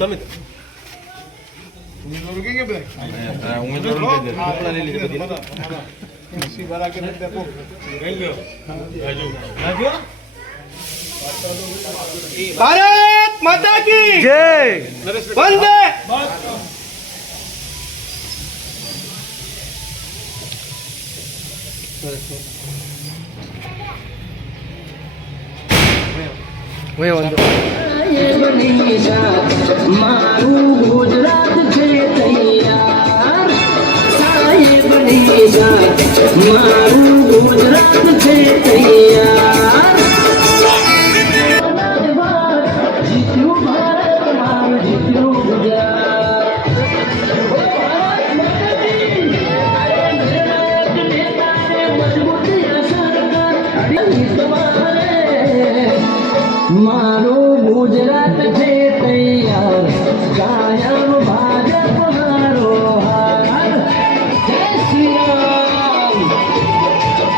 તમે ભારત માતા કી જય વંદે મારું ગુજરાત છે તૈયાર સાહેબની જાત મારું ગુજરાત છે તૈયાર જીત્યું ભારત મારું જીત્યું ગુજરાત મારું ગુજરાત છે તૈયાર કાયમ ભાજપ હારો હાર જય શ્રી રામ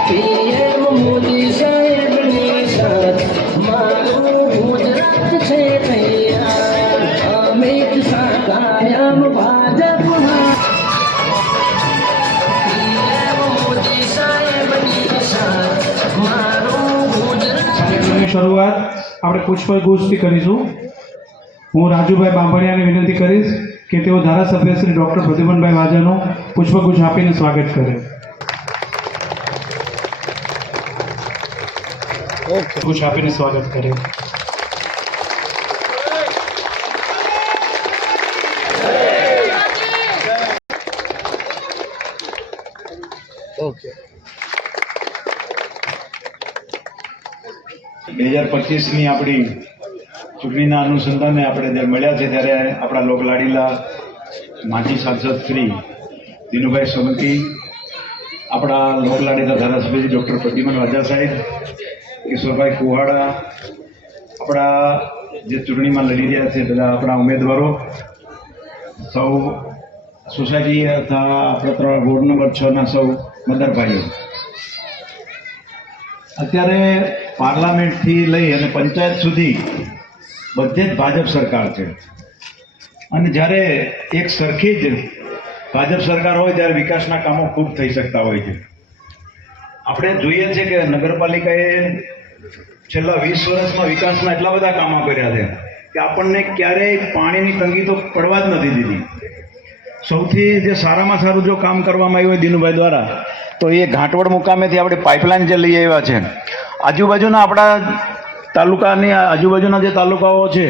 પીએમ મોદી સાહેબની સાથ મારું ગુજરાત છે તૈયાર અમિત શાહ કાયમ ભાજપ હાર પીએમ મોદી સાહેબની સાથ મારું ગુજરાત શરૂઆત આપણે પુષ્પગુચ્છથી કરીશું. હું રાજુભાઈ બાંભણિયાને વિનંતી કરીશ કે તેઓ ધારાસભ્ય શ્રી ડૉક્ટર પ્રદ્યુમનભાઈ વાજાનું પુષ્પગુચ્છ આપીને સ્વાગત કરે. પુષ્પ આપીને સ્વાગત કરે. ઓકે 2025ની આપણી ચૂંટણીના અનુસંધાને આપણે જ્યારે મળ્યા છે ત્યારે આપણા લોકલાડીલા માજી સાંસદ શ્રી દિનુભાઈ સોલંકી, આપણા લોકલાડીલા ધારાસભ્ય ડૉક્ટર પ્રદ્યુમન વાજા સાહેબ, કિશોરભાઈ કુહાડા, આપણા જે ચૂંટણીમાં લડી રહ્યા છે બધા આપણા ઉમેદવારો, સૌ સોસાયટી તથા આપણા વોર્ડ નંબર 6ના સૌ મતદારભાઈઓ, અત્યારે પાર્લામેન્ટથી લઈ અને પંચાયત સુધી બધે જ ભાજપ સરકાર છે. અને જ્યારે એક સરખી જ ભાજપ સરકાર હોય ત્યારે વિકાસના કામો ખૂબ થઈ શકતા હોય છે. આપણે જોઈએ છે કે નગરપાલિકાએ છેલ્લા 20 વર્ષમાં વિકાસના એટલા બધા કામો કર્યા છે કે આપણને ક્યારેય પાણીની તંગી તો પડવા જ નથી દીધી. સૌથી જે સારામાં સારું જો કામ કરવામાં આવ્યું હોય દિનુભાઈ દ્વારા તો એ ઘાટવડ મુકામેથી આપણે પાઇપલાઇન જે લઈ આવ્યા છે. આજુબાજુના આપણા તાલુકાની આજુબાજુના જે તાલુકાઓ છે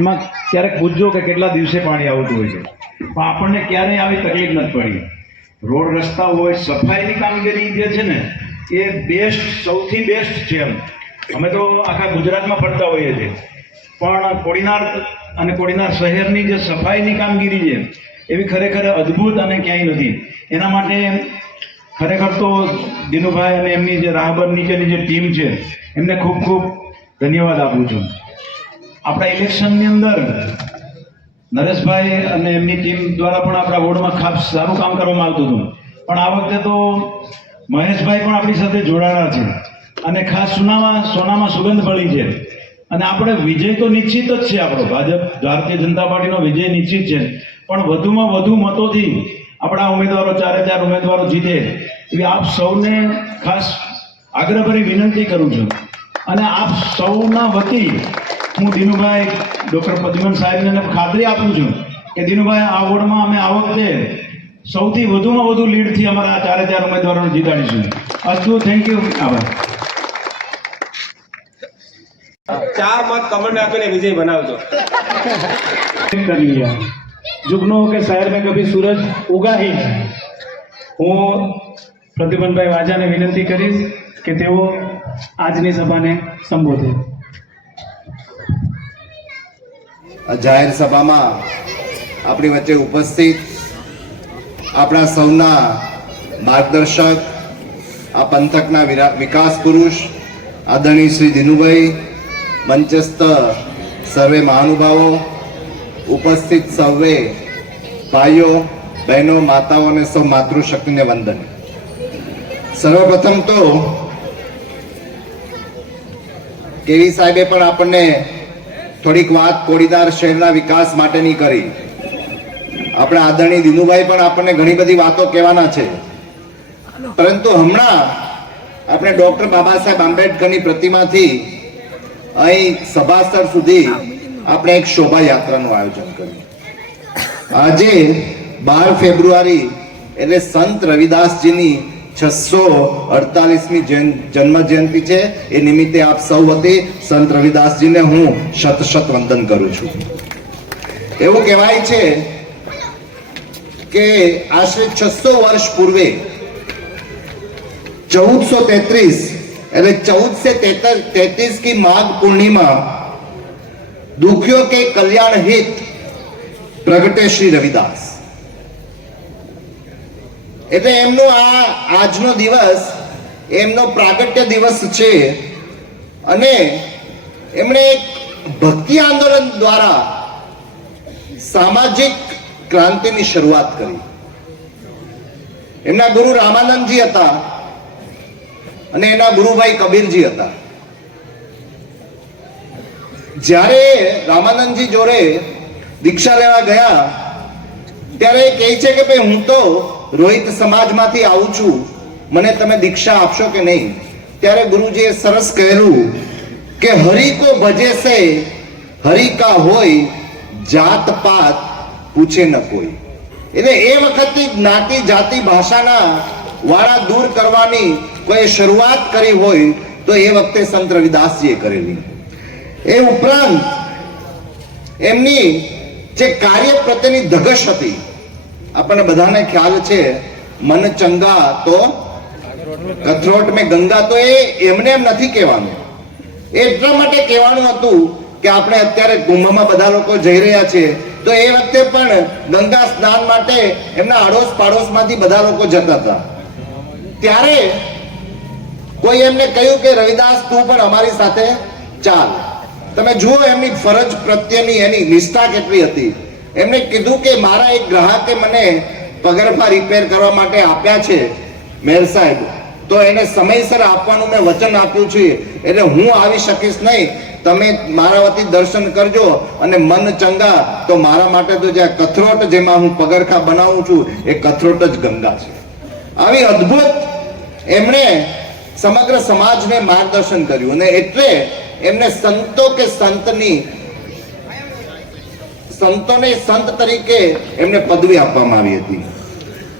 એમાં ક્યારેક પૂછજો કે કેટલા દિવસે પાણી આવતું હોય છે, પણ આપણને ક્યારેય આવી તકલીફ નથી પડી. રોડ રસ્તા હોય, સફાઈની કામગીરી જે છે ને એ બેસ્ટ, સૌથી બેસ્ટ છે. અમે તો આખા ગુજરાતમાં ફરતા હોઈએ છીએ, પણ કોડીનાર અને કોડીનાર શહેરની જે સફાઈની કામગીરી છે એવી ખરેખર અદ્ભુત અને ક્યાંય નથી. એના માટે ખરેખર તો દિનુભાઈ અને એમની જે રાહબર નીચેની જે ટીમ છે એમને ખૂબ ખૂબ ધન્યવાદ આપું છું. આપણા ઇલેક્શનની અંદર નરેશભાઈ અને એમની ટીમ દ્વારા પણ આપણા વોર્ડમાં ખાસ સારું કામ કરવામાં આવતું હતું, પણ આ વખતે તો મહેશભાઈ પણ આપણી સાથે જોડાણા છે અને ખાસ સોનામાં સુગંધ ભળી છે. અને આપણે વિજય તો નિશ્ચિત જ છે, આપણો ભાજપ ભારતીય જનતા પાર્ટીનો વિજય નિશ્ચિત છે, પણ વધુમાં વધુ મતોથી આપણા ઉમેદવારો 4 ઉમેદવારો જીતે એવી આપ સૌને ખાસ આગ્રહભરી વિનંતી કરું છું. અને આપ સૌના વતી હું દિનુભાઈ ડૉક્ટર પ્રદ્યુમન સાહેબને ખાતરી આપું છું કે દિનુભાઈ આ વોર્ડમાં અમે આ વખતે સૌથી વધુમાં વધુ લીડથી અમારા 4 ઉમેદવારોને જીતાડીશું. અસ્તુ, થેન્ક યુ, આભાર. 4 મત કમળને આપીને વિજય બનાવજો. कर लिया जुगनू के शहर में कभी सूरज उगा ही नहीं. હું પ્રદ્યુમનભાઈ વાજાને વિનંતી કરીશ કે તેઓ આજની સભાને સંબોધે. જાહેર સભામાં આપણી વચ્ચે ઉપસ્થિત આપણા સૌના માર્ગદર્શક, આ પંથકના વિકાસ પુરુષ આદરણીય શ્રી દિનુભાઈ, મંચસ્થ સર્વે મહાનુભાવો, ઉપસ્થિત સર્વે ભાઈઓ બહેનો, માતાઓ અને સૌ માતૃશક્તિને વંદન. સર્વપ્રથમ તો કેવી સાહેબે પણ આપણને થોડીક વાત કોડીનાર શહેરના વિકાસ માટેની કરી. આપણા આદરણીય દિનુભાઈ પણ આપણને ઘણી બધી વાતો કહેવાના છે, પરંતુ હમણાં આપણે ડોક્ટર બાબા સાહેબ આંબેડકરની પ્રતિમાથી અહીં સભાસ્થળ સુધી આપણે એક શોભાયાત્રાનું આયોજન કર્યું. આજે 12 ફેબ્રુઆરી એટલે સંત રવિદાસજીની 648મી જન્મ જયંતિ છે. એ નિમિત્તે આપ સૌ વતી સંત રવિદાસજીને હું શત શત વંદન કરું છું. એવું કહેવાય છે કે આશરે 600 વર્ષ પૂર્વે 1433 એટલે 1433 की माघ पूर्णिमा दुखियों के कल्याण हित प्रगटे श्री रविदास. એટલે એમનો આજનો દિવસ એમનો પ્રાગટ્ય દિવસ છે અને એમણે એક ભક્તિ આંદોલન દ્વારા સામાજિક ક્રાંતિની શરૂઆત કરી. એમના ગુરુ રામાનંદજી હતા અને એના ગુરુભાઈ કબીરજી હતા. જ્યારે રામાનંદજી જોડે દીક્ષા લેવા ગયા ત્યારે એ કહે છે કે ભાઈ હું તો રોહિત સમાજમાંથી આવું છું, મને તમે દીક્ષા આપશો કે નહીં? ત્યારે ગુરુજીએ સરસ કહેલું કે હરિ કો ભજે સે હરિ કા હોય, જાત પાત પૂછે ન કોઈ. એટલે એ વખતથી જ્ઞાતિ જાતિ ભાષાના વાળા દૂર કરવાની કોઈ શરૂઆત કરી હોય તો એ વખતે સંત રવિદાસજીએ કરેલી. એ ઉપરાંત એમની જે કાર્ય પ્રત્યેની ધગશ હતી, આપણને બધાને ખ્યાલ છે, મન ચંગા તો કથરોટ મેં ગંગા. તો એ એમને એમ નથી કહેવાનું, એ એટલા માટે કહેવાનું હતું કે આપણે અત્યારે કુંભમાં બધા લોકો જઈ રહ્યા છે તો એ વખતે પણ ગંગા સ્નાન માટે એમના આડોશ પાડોશમાંથી બધા લોકો જતા હતા. ત્યારે કોઈ એમને કહ્યું કે રવિદાસ તું પણ અમારી સાથે ચાલ. તમે જુઓ એમની ફરજ પ્રત્યેની એની નિષ્ઠા કેટલી હતી. એમને કીધું કે મારા એક ગ્રાહકે મને પગરખા રિપેર કરવા માટે આપ્યા છે મેર સાહેબ, તો એને સમયસર આપવાનું મેં વચન આપ્યું છે, એટલે હું આવી શકીશ નહીં, તમે મારા વતી દર્શન કરજો અને મન ચંગા તો મારા માટે તો જે કથરોટ જેમાં હું પગરખા બનાવું છું એ કથરોટ જ ગંગા છે. આવી અદ્ભુત એમણે સમગ્ર સમાજને માર્ગદર્શન કર્યું અને એટલે એમને સંતોને સંત તરીકે એમને પદવી આપવામાં આવી હતી.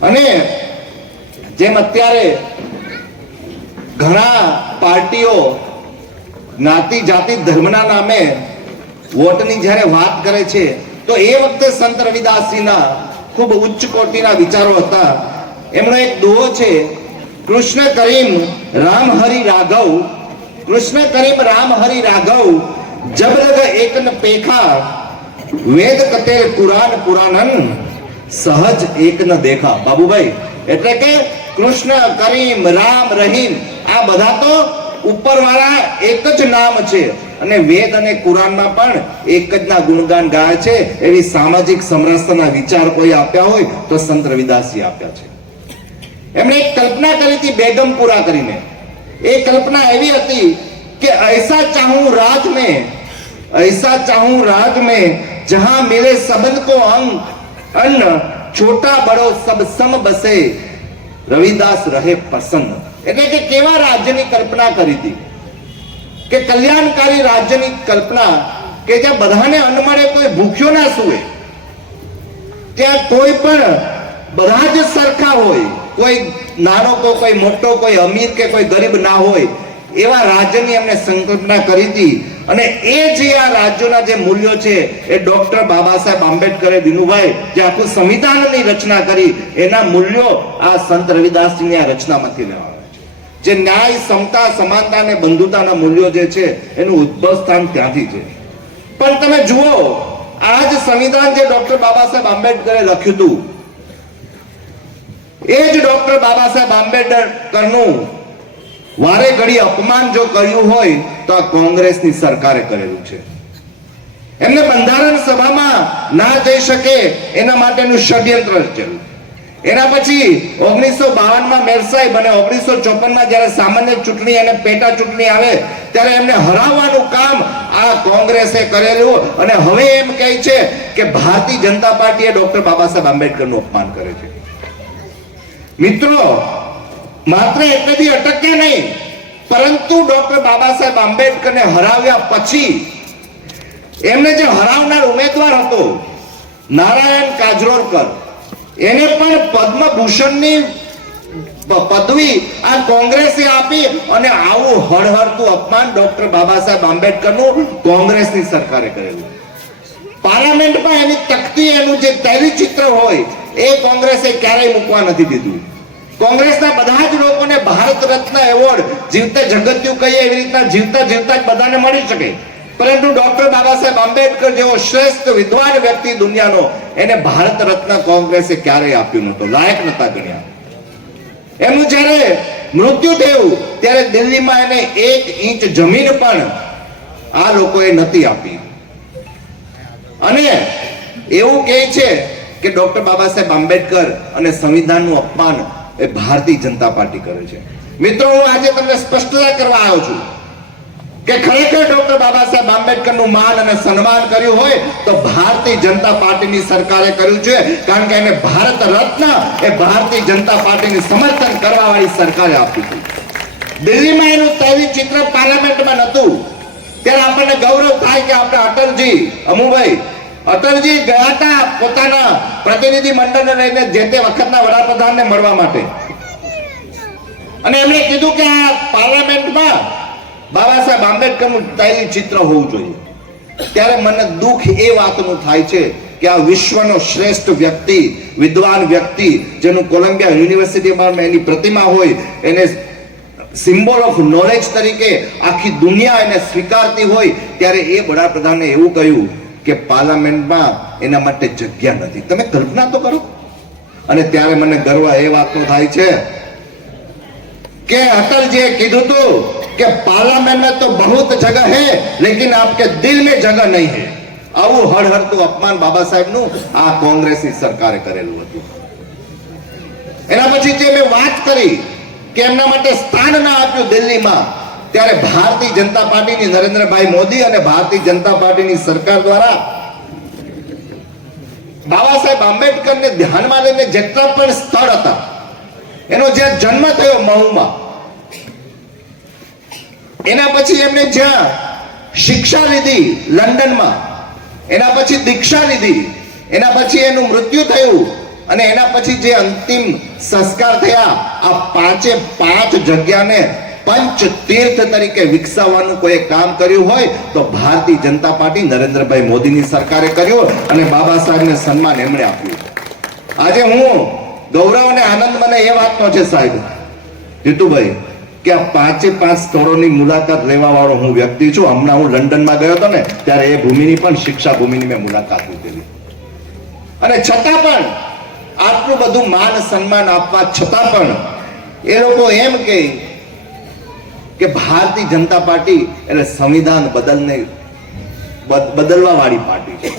અને જેમ અત્યારે ઘણા પાર્ટીઓ જ્ઞાતિ જાતિ ધર્મના નામે વોટની જ્યારે વાત કરે છે તો એ વખતે સંત રવિદાસજીના ખૂબ ઉચ્ચ કોટીના વિચારો હતા. એમનો એક દોહો છે, કૃષ્ણ કરીમ રામ હરિ રાઘવ, કૃષ્ણ કરીમ રામ હરિ રાઘવ, જબ લગ એકન પેખા, વેદ કતેર કુરાન પુરાણન, સહજ એક ન દેખા. બાબુભાઈ, એટલે કે કૃષ્ણ કરીમ રામ રહીમ આ બધા તો ઉપરવાળા એક જ નામ છે અને વેદ અને કુરાનમાં પણ એક જ ના ગુણગાન ગાય છે. એવી સામાજિક સમરસતાના વિચાર કોઈ આપ્યા હોય તો સંત રવિદાસજી આપ્યા છે. એમણે એક કલ્પના કરી હતી બેગમપુરા કરીને. એ કલ્પના એવી હતી કે ऐसा चाहूं राज में, ऐसा चाहूं राज में जहां मिले सबन को अंग अन्न, छोटा बड़ो सब सम बसे, રવિદાસ રહે પસંદ. એટલે કે કેવા રાજ્યની કલ્પના કરી હતી કે કલ્યાણકારી રાજ્યની કલ્પના કે જ્યાં બધાને અન્ન મળે, કોઈ ભૂખ્યો ના સૂવે, ત્યાં કોઈ પણ બધા જ સરખા હોય, કોઈ નાનો કોઈ મોટો, કોઈ અમીર કે કોઈ ગરીબ ના હોય, એવા રાજ્યની એમને સંકલ્પના કરી હતી. અને એ જે આ રાજ્યોના જે મૂલ્યો છે એ ડોક્ટર બાબા સાહેબ આંબેડકરે, દિનુભાઈ જે આખું સંવિધાનની રચના કરી, એના મૂલ્યો આ સંત રવિદાસજીની આ રચનામાંથી લેવાના છે. જે ન્યાય, સમતા, સમાનતા અને બંધુતાના મૂલ્યો જે છે એનું ઉદ્ભવ સ્થાન ત્યાંથી છે. પણ તમે જુઓ, આ જ સંવિધાન જે ડોક્ટર બાબા સાહેબ આંબેડકરે લખ્યું હતું, એ જ ડોક્ટર બાબા સાહેબ આંબેડકરનું વારે ઘડી અપમાન જો કર્યું હોય તો આ કોંગ્રેસની સરકારે કરેલું છે. એમને બંધારણ સભામાં ના જઈ શકે એના માટેનું ષડયંત્ર રચેલું. એના પછી 1952માં મેર સાહેબ અને 1954માં જ્યારે સામાન્ય ચૂંટણી અને પેટા ચૂંટણી આવે ત્યારે એમને હરાવવાનું કામ આ કોંગ્રેસે કરેલું અને હવે એમ કહે છે કે ભારતીય જનતા પાર્ટીએ ડોક્ટર બાબા સાહેબ આંબેડકરનું અપમાન કરે છે. મિત્રો, માત્ર એટલેથી અટક્યા નહીં, પરંતુ ડોક્ટર બાબા સાહેબ આંબેડકરને હરાવ્યા પછી એમને જે હરાવનાર ઉમેદવાર હતો નારાયણ કાજરોલકર, એને પણ પદ્મભૂષણની પદવી આ કોંગ્રેસે આપી અને આવું હળહળતું અપમાન ડોક્ટર બાબા સાહેબ આંબેડકરનું કોંગ્રેસની સરકારે કરેલું. પાર્લામેન્ટમાં એની તકતી, એનું જે તૈલચિત્ર હોય એ કોંગ્રેસે ક્યારેય મૂકવા નથી દીધું. કોંગ્રેસના બધા જ લોકોને ભારત રત્ન એવોર્ડ જીવતે જગત્યું કહીએ એવી રીતના જીવતા જીવતા જ બધાને મળી શકે, પરંતુ ડોક્ટર બાબા સાહેબ આંબેડકર જેવો શ્રેષ્ઠ વિદ્વાન વ્યક્તિ દુનિયાનો, એને ભારત રત્ન કોંગ્રેસે ક્યારેય આપ્યું નહોતું, લાયક નતા ગણ્યા. એમનું જ્યારે મૃત્યુ થયું ત્યારે દિલ્હીમાં એને 1 ઇંચ જમીન પણ આ લોકોએ નથી આપી. અને એવું કહે છે કે ડોક્ટર બાબા સાહેબ આંબેડકર અને સંવિધાનનું અપમાન એ ભારતીય જનતા પાર્ટી કરે છે. મિત્રો, હું આજે તમને સ્પષ્ટતા કરવા આવ્યો છું કે ખરેખર ડોક્ટર બાબા સાહેબ આંબેડકરનું માન અને સન્માન કર્યું હોય તો ભારતીય જનતા પાર્ટીની સરકારે કર્યું છે, કારણ કે એને ભારત રત્ન એ ભારતીય જનતા પાર્ટીને સમર્થન કરવા વાળી સરકારે આપ્યું હતું. દિલ્હીમાં એનું તૈલચિત્ર પાર્લામેન્ટમાં નહોતું ત્યારે આપણને ગૌરવ થાય કે આપણે અટલજી, અમુભાઈ અટલજી ગયા હતા પોતાના પ્રતિનિધિ મંડળને લઈને જે તે વખતના વડાપ્રધાનને મળવા માટે, અને એમણે કીધું કે આ પાર્લામેન્ટમાં બાબા સાહેબ આંબેડકરનું તૈલચિત્ર હોવું જોઈએ. ત્યારે મને દુઃખ એ વાતનું થાય છે કે આ વિશ્વનો શ્રેષ્ઠ વ્યક્તિ, વિદ્વાન વ્યક્તિ, જેનું કોલંબિયા યુનિવર્સિટીમાં એની પ્રતિમા હોય, એને સિમ્બોલ ઓફ નોલેજ તરીકે આખી દુનિયા એને સ્વીકારતી હોય, ત્યારે એ વડાપ્રધાને એવું કહ્યું કે પાર્લામેન્ટમાં એના માટે જગ્યા નથી. તમે કલ્પના તો કરો. અને ત્યારે મને ગર્વ એ વાતનો થાય છે કે અટલજીએ કીધું હતું કે પાर्लियामेंट में तो बहुत जगह है लेकिन आपके दिल में जगह नहीं है. આવું હળહળતું અપમાન બાબા સાહેબનું આ કોંગ્રેસની સરકારે કરેલું હતું. એના પછી જે મેં વાત કરી કે એમના માટે સ્થાન ના આપ્યું દિલ્હીમાં, ત્યારે ભારતીય જનતા પાર્ટીની નરેન્દ્રભાઈ મોદી અને ભારતીય જનતા પાર્ટીની સરકાર દ્વારા બાબા સાહેબ આંબેડકરને ધ્યાનમાં લઈને જેટલા પણ સ્થળ હતા, એનો જે જન્મ થયો મહુમાં, એના પછી એમને જ્યાં શિક્ષા લીધી લંડનમાં, એના પછી દીક્ષા લીધી, એના પછી એનું મૃત્યુ થયું, અને એના પછી જે અંતિમ સંસ્કાર થયા, આ 5 જગ્યાને પંચ તીર્થ તરીકે વિકસાવવાનું કોઈ કામ કર્યું હોય તો ભારતીય જનતા પાર્ટી નરેન્દ્રભાઈ મોદીની સરકારે કર્યું, અને બાબા સાહેબને સન્માન એમણે આપ્યું. આજે હું ગૌરવ અને આનંદ મને એ વાતનો છે સાહેબ જીતુભાઈ કે આ 5 સ્થળોની મુલાકાત લેવા વાળો હું વ્યક્તિ છું. હમણાં હું લંડનમાં ગયો હતો ને ત્યારે એ ભૂમિની પણ, શિક્ષા ભૂમિની મેં મુલાકાત લીધેલી, અને છતાં પણ આટલું બધું માન સન્માન આપવા છતાં પણ એ લોકો એમ કહે કે ભારતીય જનતા પાર્ટી એટલે સંવિધાન બદલવા વાળી પાર્ટી છે.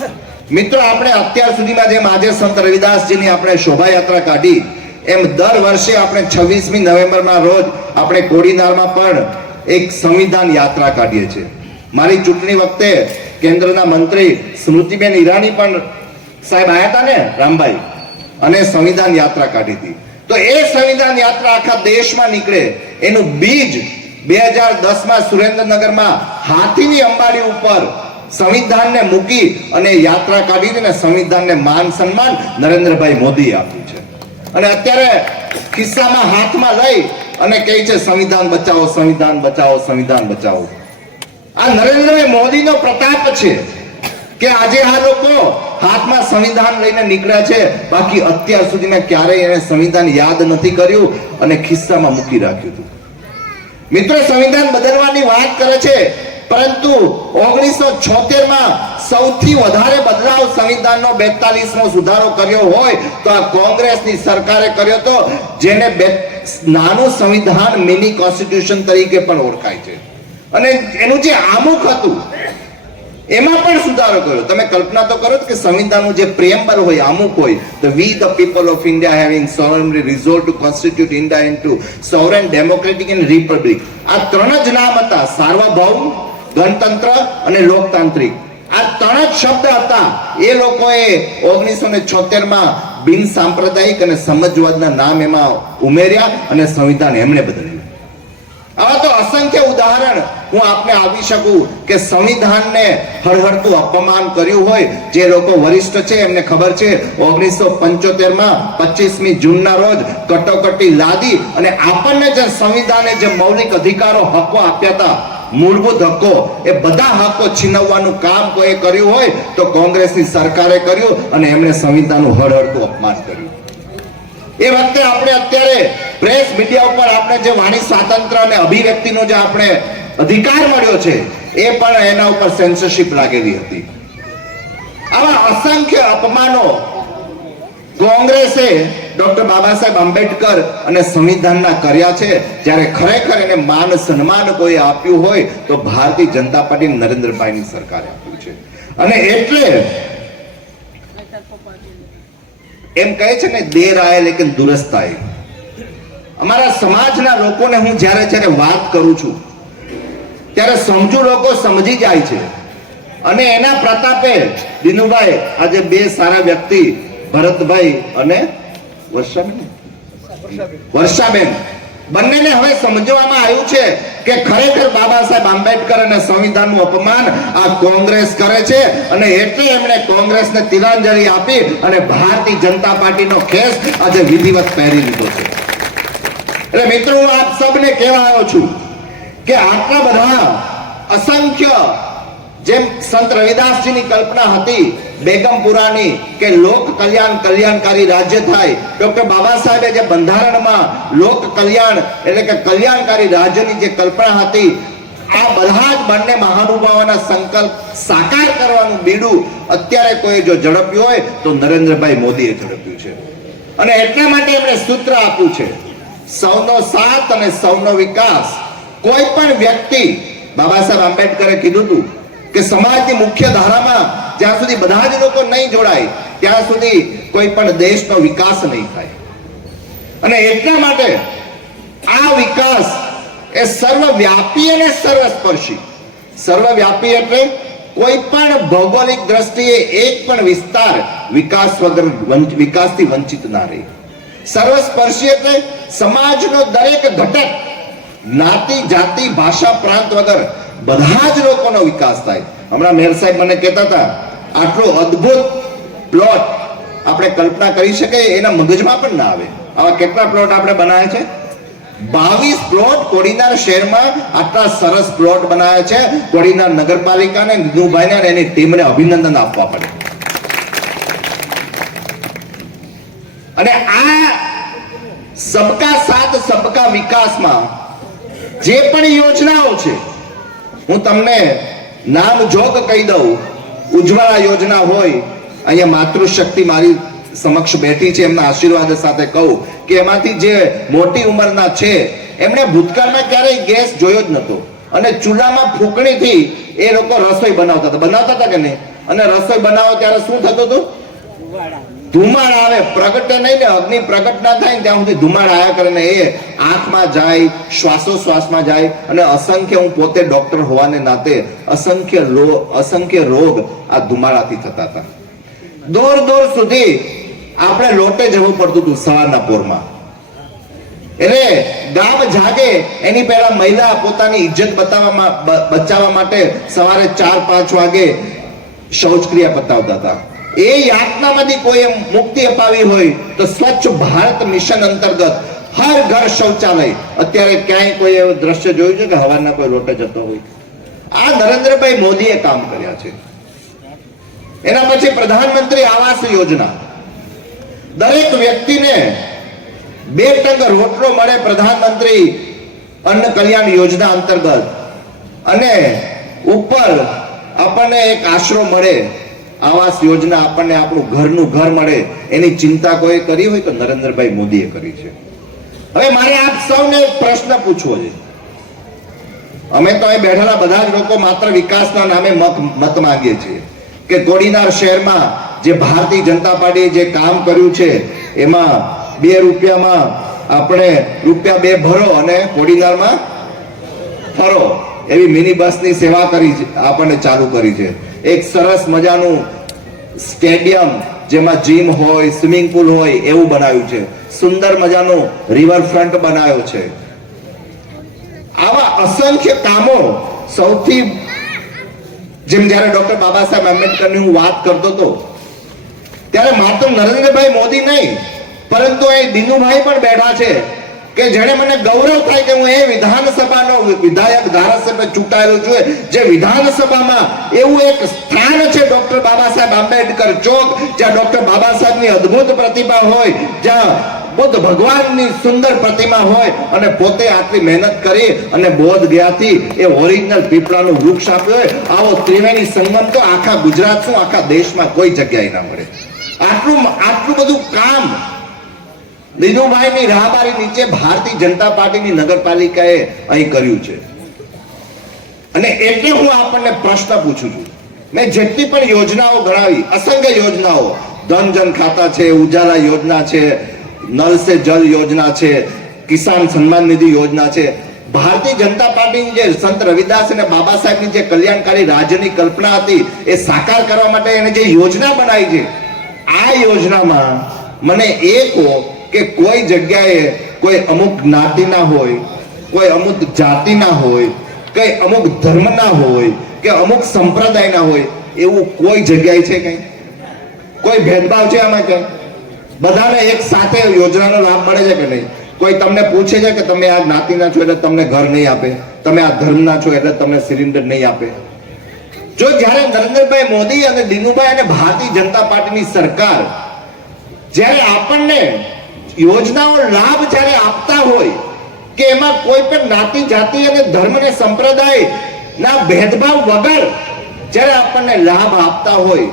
મિત્રો, આપણે અત્યાર સુધીમાં જેમ આજે સંત રવિદાસજીની આપણે શોભાયાત્રા કાઢી, એમ દર વર્ષે આપણે 26મી નવેમ્બરના રોજ આપણે કોડીનારમાં પણ એક સંવિધાન યાત્રા કાઢીએ છીએ. મારી ચૂંટણી વખતે કેન્દ્રના મંત્રી સ્મૃતિબેન ઈરાની પણ સાહેબ આવ્યા હતા ને, રામભાઈ, અને સંવિધાન યાત્રા કાઢી હતી. તો એ સંવિધાન યાત્રા આખા દેશમાં નીકળે એનું બીજ 2010માં સુરેન્દ્રનગરમાં હાથીની અંબાડી ઉપર સંવિધાનને મૂકી અને યાત્રા કાઢી હતી, ને સંવિધાનને માન સન્માન નરેન્દ્રભાઈ મોદીએ આપ્યું છે. અને અત્યારે ખિસ્સામાં હાથમાં લઈ અને કહે છે સંવિધાન બચાવો, સંવિધાન બચાવો, સંવિધાન બચાવો. આ નરેન્દ્રભાઈ મોદીનો પ્રતાપ છે કે આજે આ લોકો હાથમાં સંવિધાન લઈને નીકળ્યા છે, બાકી અત્યાર સુધીમાં ક્યારેય એને સંવિધાન યાદ નથી કર્યું અને ખિસ્સામાં મૂકી રાખ્યું હતું. મિત્રો, સંવિધાન બદલવાની વાત કરે છે, પરંતુ 1976માં સૌથી વધારે બદલાવ સંવિધાનનો 42મો સુધારો કર્યો હોય તો આ કોંગ્રેસની સરકારે કર્યો તો, જેને નાનું સંવિધાન મિની કોન્સ્ટિટ્યુશન તરીકે પણ ઓળખાય છે. અને એનું જે આમુખ હતું એમાં પણ સુધારો કર્યો. તમે કલ્પના તો કરો કે સંવિધાનનું જે પ્રિએમ્બલ હોય, અમુક હોય, the we the people of India having solemnly resolved to constitute India into sovereign democratic and republic, આ ત્રણ જ નામ હતા, સાર્વભૌમ, ગણતંત્ર અને લોકતાંત્રિક. આ ત્રણ જ શબ્દ હતા. એ લોકોએ 1976 માં બિન સાંપ્રદાયિક અને સમજવાદના નામ એમાં ઉમેર્યા અને સંવિધાન એમણે બદલ્યું. આવા તો અસંખ્ય ઉદાહરણ હું આપને આપી શકું કે સંવિધાનને હળહળતું અપમાન કર્યું હોય. જે લોકો વરિષ્ઠ છે એમને ખબર છે 1975 માં 25મી જૂનના રોજ કટોકટી લાદી અને આપણને જે સંવિધાને જે મૌલિક અધિકારો, હકો આપ્યા હતા, મૂળભૂત હકો, એ બધા હકો છીનવવાનું કામ કોઈ કર્યું હોય તો કોંગ્રેસની સરકારે કર્યું અને એમણે સંવિધાનનું હળહળતું અપમાન કર્યું. એ વખતે આપણે અત્યારે પ્રેસ મીડિયા ઉપર આપણે જે વાણી સ્વાતંત્ર્ય અને અભિવ્યક્તિનો જે આપણે અધિકાર મળ્યો છે એ પણ એના ઉપર સેન્સરશિપ લાગેલી હતી. આવા અસંખ્ય અપમાનો કોંગ્રેસે ડોક્ટર બાબા સાહેબ આંબેડકર અને સંવિધાનના કર્યા છે. જ્યારે ખરેખર એને માન સન્માન કોઈ આપ્યું હોય તો ભારતીય જનતા પાર્ટી નરેન્દ્રભાઈની સરકારે આપ્યું છે. અને એટલે એમ કહે છે ને, દેર આયે લેકિન દુરસ્ત આયે. અમારા સમાજના લોકોને હું જ્યારે વાત કરું છું ત્યારે સમજુ લોકો સમજી જાય છે. અને એના પ્રતાપે દિનુભાઈ, આજે બે સારા વ્યક્તિ, ભરતભાઈ અને વર્ષાબેન, બંનેને હવે સમજવામાં આવ્યું છે કે ખરેખર બાબા સાહેબ આંબેડકર અને સંવિધાનનું અપમાન આ કોંગ્રેસ કરે છે. અને એટલે એમણે કોંગ્રેસને તિલાંજલિ આપી અને ભારતીય જનતા પાર્ટીનો ખેસ આજે વિધિવત પહેરી લીધો છે. એટલે મિત્રો, હું આપ સૌને કહેવા આવ્યો છું કે આટલા બધા અસંખ્ય, જેમ સંત રવિદાસજીની કલ્પના હતી બેગમપુરાની કે લોક કલ્યાણ કલ્યાણકારી રાજ્ય થાય, ડોક્ટર બાબા સાહેબે જે બંધારણમાં લોક કલ્યાણ એટલે કે કલ્યાણકારી રાજ્યની જે કલ્પના હતી, આ બધા જ બંને મહાનુભાવોના સંકલ્પ સાકાર કરવાનું બીડું અત્યારે કોઈ જો ઝડપ્યું હોય તો નરેન્દ્રભાઈ મોદીએ ઝડપ્યું છે. અને એટલા માટે એમણે સૂત્ર આપ્યું છે, સૌનો સાથ અને સૌનો વિકાસ. કોઈ પણ વ્યક્તિ, બાબા સાહેબ આંબેડકરે કીધું હતું કે સમાજની મુખ્ય ધારામાં જ્યાં સુધી બધા જ લોકો નહીં જોડાય ત્યાં સુધી કોઈ પણ દેશનો વિકાસ નહીં થાય. અને એટલા માટે આ વિકાસ એ સર્વવ્યાપી અને સર્વસ્પર્શી. સર્વવ્યાપી એટલે કોઈ પણ ભૌગોલિક દ્રષ્ટિએ એક પણ વિસ્તાર વિકાસ વગર વિકાસથી વંચિત ના રહે. સર્વસ્પર્શી એટલે સમાજનો દરેક ઘટક, જ્ઞાતિ, જાતિ, ભાષા, પ્રાંત વગર બધા જ લોકોનો વિકાસ થાય. હમણાં મેયર સાહેબ મને કહેતા હતા, આટલો અદ્ભુત પ્લોટ આપણે કલ્પના કરી શકીએ એના મગજમાં પણ ના આવે. આવા કેટલા પ્લોટ આપણે બનાવ્યા છે? 22 પ્લોટ કોડીનાર શહેરમાં આટલા સરસ પ્લોટ બનાવ્યા છે. કોડીનાર નગરપાલિકાને, નિધુભાઈને અને એની ટીમને અભિનંદન આપવા પડે. અને આ સબકા સાથ સબકા વિકાસમાં જે પણ યોજનાઓ છે, હું તમને નામ જોગ કહી દઉં. ઉજ્જવલા યોજના હોય, અહીંયા માતૃશક્તિ મારી સમક્ષ બેઠી છે, એમના આશીર્વાદ સાથે કહું કે એમાંથી જે મોટી ઉંમરના છે એમણે ભૂતકાળમાં ક્યારેય ગેસ જોયો જ નતો અને ચૂલામાં ફૂંકણીથી એ લોકો રસોઈ બનાવતા હતા કે નહીં? અને રસોઈ બનાવો ત્યારે શું થતું હતું? ધુમાડ આવે, પ્રગટે નહીં ને, અગ્નિ પ્રગટ ના થાય ને ત્યાં સુધી ધુમાડ આવ્યા કરે ને એ આંખમાં જાય, શ્વાસોશ્વાસમાં જાય. અને અસંખ્ય, હું પોતે ડોક્ટર હોવાને નાતે અસંખ્ય રોગ આ ધુમાડાથી થતા હતા. દૂર દૂર સુધી આપણે લોટે જવું પડતું હતું સવારના પોરમાં. એટલે ગામ જાગે એની પહેલા મહિલા પોતાની ઇજ્જત બચાવવા માટે સવારે 4-5 વાગે શૌચક્રિયા પતાવતા હતા. એ યાતનામાંથી કોઈ મુક્તિ અપાવી હોય તો સ્વચ્છ ભારત મિશન અંતર્ગત હર ઘર શૌચાલય. અત્યારે ક્યાંય કોઈ એવું દ્રશ્ય જોયું છે કે હવાના કોઈ લોટે જતો હોય? આ નરેન્દ્રભાઈ મોદીએ કામ કર્યા છે. એના પછી પ્રધાનમંત્રી આવાસ યોજના, દરેક વ્યક્તિને 2 ટંક રોટલો મળે પ્રધાનમંત્રી અન્ન કલ્યાણ યોજના અંતર્ગત. અને ઉપર આપણને એક આશરો મળે, આવાસ યોજના, આપણને આપણું ઘરનું ઘર મળે. એની ચિંતા કોઈ કરી હોય તો નરેન્દ્રભાઈ મોદીએ કરી છે. હવે મારે આપ સૌને એક પ્રશ્ન પૂછવો છે અમે તો અહીં બેઠેલા બધા જ લોકો માત્ર વિકાસના નામે મત માંગીએ છીએ કે કોડીનાર શહેરમાં જે ભારતીય જનતા પાર્ટીએ જે કામ કર્યું છે એમાં 2 રૂપિયામાં આપણે ₹2 ભરો અને કોડીનારમાં ફરો એવી મિની બસની સેવા કરી છે, આપણને ચાલુ કરી છે. એક સરસ મજાનું સ્ટેડિયમ જેમાં જીમ હોય, સ્વિમિંગ પુલ હોય એવું બનાવ્યું છે. સુંદર મજાનો રિવરફ્રન્ટ બનાવ્યો છે. આવા અસંખ્ય કામો સૌથી જેમ જ્યારે ડોક્ટર બાબા સાહેબ આંબેડકરની હું વાત કરતો હતો ત્યારે માત્ર નરેન્દ્રભાઈ મોદી નહીં પરંતુ અહીં દિનુભાઈ પણ બેઠા છે કે જેણે મને ગૌરવ થાય કે હું એ વિધાનસભાનો વિધાયક ધારાસભ્ય ચૂંટાયેલો છું, જે વિધાનસભામાં એવું એક સ્થાન છે ડોક્ટર બાબા સાહેબ આંબેડકર ચોક, જ્યાં ડોક્ટર બાબા સાહેબની અદ્ભુત પ્રતિભા હોય, જ્યાં બુદ્ધ ભગવાનની સુંદર પ્રતિમા હોય અને પોતે આટલી મહેનત કરી અને બોધ ગયાથી એ ઓરિજિનલ પીપળાનું વૃક્ષ આપ્યું હોય. આવો ત્રિવેણી સંગમ તો આખા ગુજરાત શું આખા દેશમાં કોઈ જગ્યાએ ના મળે. આટલું બધું કામ દિનુભાઈની રાહબારી નીચે ભારતીય જનતા પાર્ટીની નગરપાલિકાએ અહીં કર્યું છે. અને એટલે હું આપણને પ્રશ્ન પૂછું છું, મેં જેટલી પણ યોજનાઓ ગણાવી, અસંખ્ય યોજનાઓ, ધન જન ખાતા છે, ઉજાલા યોજના છે, નલ સે જલ યોજના છે, કિસાન સન્માન નિધિ યોજના છે, ભારતીય જનતા પાર્ટીની જે સંત રવિદાસ અને બાબા સાહેબની જે કલ્યાણકારી રાજ્યની કલ્પના હતી એ સાકાર કરવા માટે એને જે યોજના બનાવી છે, આ યોજનામાં મને એ કહો કે કોઈ જગ્યાએ કોઈ અમુક જ્ઞાતિના હોય, કોઈ અમુક જાતિના હોય, કઈ અમુક ધર્મના હોય કે અમુક સંપ્રદાયના હોય એવું કોઈ જગ્યાએ છે કઈ? કોઈ ભેદભાવ છે આમાં? કઈ બધાને એક સાથે યોજનાનો લાભ મળે છે કે નહીં? કોઈ તમને પૂછે છે કે તમે આ જ્ઞાતિના છો એટલે તમને ઘર નહીં આપે, તમે આ ધર્મના છો એટલે તમને સિલિન્ડર નહીં આપે? જો જ્યારે નરેન્દ્રભાઈ મોદી અને દિનુભાઈ અને ભારતીય જનતા પાર્ટીની સરકાર જ્યારે આપણને યોજનાઓ લાભ જ્યારે આપતા હોય કે એમાં કોઈ પણ જ્ઞાતિ જાતિ અને ધર્મ અને સંપ્રદાય ના ભેદભાવ વગર જ્યારે આપણને લાભ આપતા હોય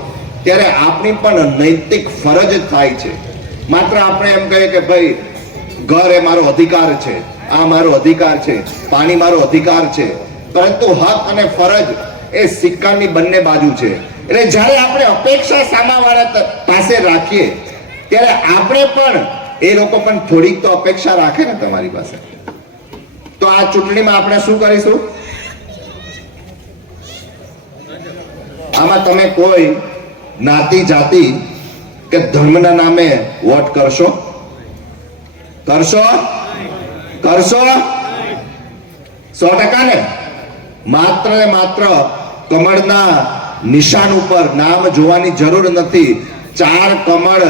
ત્યારે આપણી પણ નૈતિક ફરજ થાય છે. માત્ર આપણે એમ કહીએ કે ભાઈ ઘર એ મારો અધિકાર છે, આ મારો અધિકાર છે, પાણી મારો અધિકાર છે, પરંતુ હક અને ફરજ એ સિક્કાની બંને બાજુ છે. એટલે જ્યારે આપણે અપેક્ષા સામાવાળા પાસે રાખીએ ત્યારે આપણે પણ એ લોકો પણ થોડીક તો અપેક્ષા રાખે ને તમારી પાસે. તો આ ચૂંટણીમાં આપણે શું કરીશું? આમાં તમે કોઈ જ્ઞાતિ જાતિ કે ધર્મના નામે વોટ કરશો? કરશો? 100% ને? માત્ર ને માત્ર કમળના નિશાન ઉપર નામ જોવાની જરૂર નથી. 4 કમળ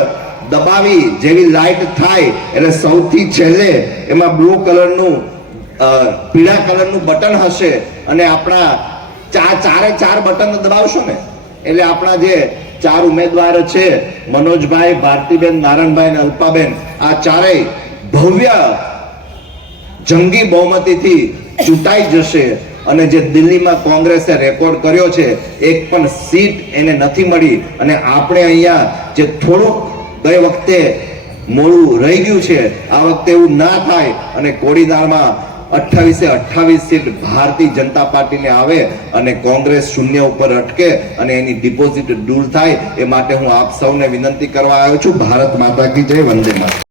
દબાવી જેવી લાઈટ થાય એટલે સૌથી છેલ્લે એમાં બ્લુ કલરનું પીળા કલરનું બટન હશે અને આપણા ચારે 4 બટન દબાવશો ને એટલે આપણા જે 4 ઉમેદવાર છે, મનોજભાઈ, ભારતીબેન, નારાયણભાઈ અને અલ્પાબેન, આ ચારેય ભવ્ય જંગી બહુમતીથી ચૂંટાઈ જશે. અને જે દિલ્હીમાં કોંગ્રેસે રેકોર્ડ કર્યો છે, એક પણ સીટ એને નથી મળી અને આપણે અહીંયા જે થોડુંક ગઈ વખતે મોડું રહી ગયું છે, આ વખતે એવું ના થાય અને કોડીનારમાં 28 સીટ ભારતીય જનતા પાર્ટીને આવે અને કોંગ્રેસ શૂન્ય ઉપર અટકે અને એની ડિપોઝિટ દૂર થાય. એ માટે હું આપ સૌને વિનંતી કરવા આવ્યો છું. ભારત માતા કી જય, વંદે માતરમ.